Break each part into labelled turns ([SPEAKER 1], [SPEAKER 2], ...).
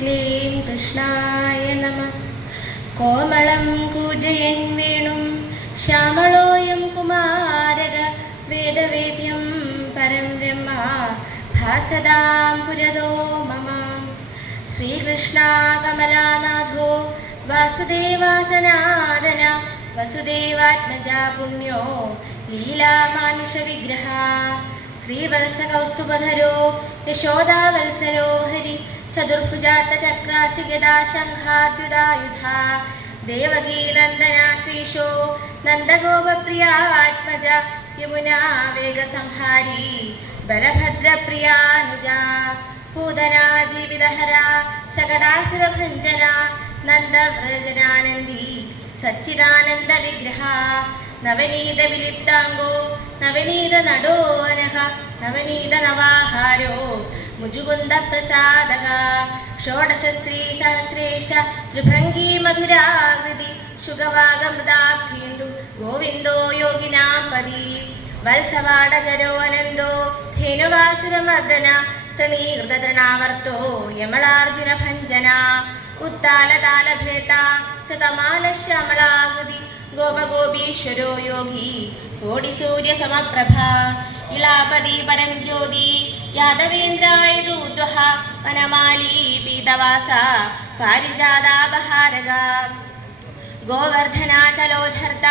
[SPEAKER 1] ക്ലീം കൃഷ്ണായ നമ. കോമളം കൂജയൻ വേണും ശ്യാമളോയം കുമാരക വേദവേദ്യം പരം ബ്രഹ്മ ഭാസതാം പുരതോ മമ. ശ്രീകൃഷ്ണ കമലാനാഥോ വാസുദേവാസനാദന വസുദേവാത്മജ പുണ്യോ ലീലാമാനുഷവിഗ്രഹ. ശ്രീവത്സകൗസ്തുഭധരോ യശോദാവത്സരോ ഹരി ചതുർഭുജാത്ത ചക്രാസി ഗദാ ശംഖാദ്യുതായുധ ദേവകീനന്ദന ശ്രീശോ നന്ദഗോപപ്രിയാത്മജ യമുനാ വേഗസംഹാരി ബലഭദ്രപ്രിയാനുജ പൂതനാ ജീവിതഹര ശകടാസുരഭഞ്ജന നന്ദവ്രജനാനന്ദി. സച്ചിദാനന്ദ വിഗ്രഹ നവനീത വിലിപ്താംഗോ നവനീത നടോനഘ നവനീത നവാഹാരോ മുജുകുന്ദ പ്രസാദക त्रिभङ्गी मधुराकृति സഹസ്രേഷ ത്രിഭംഗി മധുരാകൃതി ശുഗവാഗമൃതാബ്ധീന്ദു ഗോവിന്ദോ യോഗിനാം പതി വത്സവാടചരോ അനന്തോ ധേനുവാസുരമർദ്ദന തൃണീകൃത തൃണാവർത്തോ യമളാർജുന ഭഞ്ജന ഉത്താലതാലഭേത ച തമാലശ്യാമളാകൃതി ഗോപഗോപീശ്വരോ യോഗി കോടിസൂര്യ സമപ്രഭ ഇളാപതി പരം ജ്യോതി യാദവേന്ദ്രായ ദൂദ്വഹ വനമാലീ പീതവാസ പാരിജാതാപഹാരക ഗോവർദ്ധനാചലോധർത്ത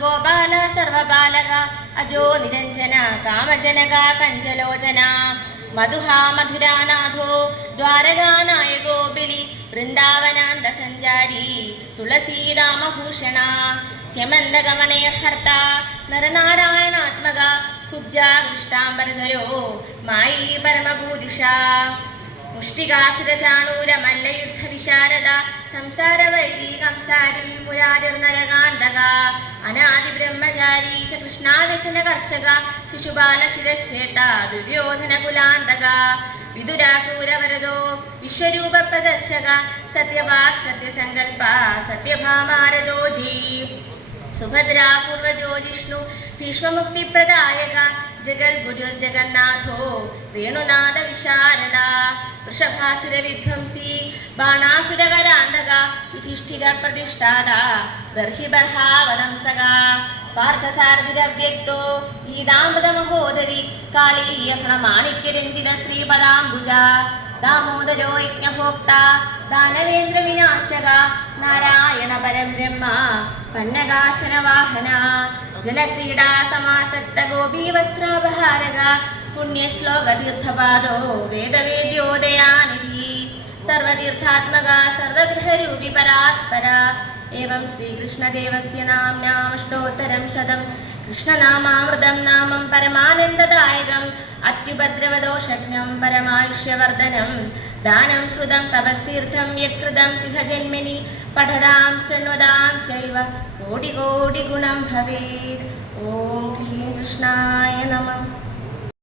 [SPEAKER 1] ഗോപാല സർവബാലക അജോ നിരഞ്ജന കാമജനക കഞ്ചലോചന മധുഹാ മധുരാനാഥോ കുബ്ജാകൃഷ്ടാംബരധരോ മായി പരമഭൂരിഷ. മുഷ്ടികാസുരചാണൂര മല്ലയുദ്ധ വിശാരദ സംസാര വൈരി കംസാരി മുരാരിർ നരകാന്തക അനാദി ബ്രഹ്മചാരി ച കൃഷ്ണാവ്യസന കർഷക ശിശുപാല ശിരശ്ചേട്ട ദുര്യോധന കുലാന്തക വിദുരാകൂരവരദോ വിശ്വരൂപ പ്രദർശക സത്യവാക് സത്യസങ്കൽപ സത്യഭാമാരദോജി സുഭദ്രാ പൂർവജോ ജിഷ്ണു ഭീഷ്മമുക്തിപ്രദായക ജഗദ്ഗുരു ജഗന്നാഥോ വേണുനാഥ വിശാരദ വൃഷഭാസുരവിധ്വംസി ബാണാസുരകരാന്തക യുധിഷ്ഠിര പ്രതിഷ്ഠാത ബർഹിബർഹാവനംസക പാർത്ഥസാരഥിരവ്യക്തോ ഗീതാമൃതമഹോദരി മഹോദരി ശ്രീപദാംബുജ ദാമോദരോ യജ്ഞഭോക്ത ദാനവേന്ദ്ര നാരായണ പരബ്രഹ്മ പന്നകാശന വാഹന ജലക്രീഡാ സമാസക്ത ഗോപീ വസ്ത്രാപഹാരക പുണ്യശ്ലോക തീർത്ഥപാദോ വേദവേദ്യോദയാനിധി സർവതീർത്ഥാത്മക സർവഗ്രഹരൂപി പരാത്പര. ഏവം ശ്രീകൃഷ്ണദേവസ്യ നാംനാമിഷ്ടോത്തരം ശതം. കൃഷ്ണനാമാമൃതം നാമം പരമാനന്ദദായകം. അത്യുപദ്രവദോഷജ്ഞം പരമായുഷ്യവർദ്ധനം ദാനം ശ്രുതം തപസ്തീർത്ഥം യത്കൃതം തിഹ ജന്മനി പഠതാം ശൃണ്വതാം ചൈവ കോടി കോടി ഗുണം ഭവേത്. ഓം ക്ലീം കൃഷ്ണായ നമ.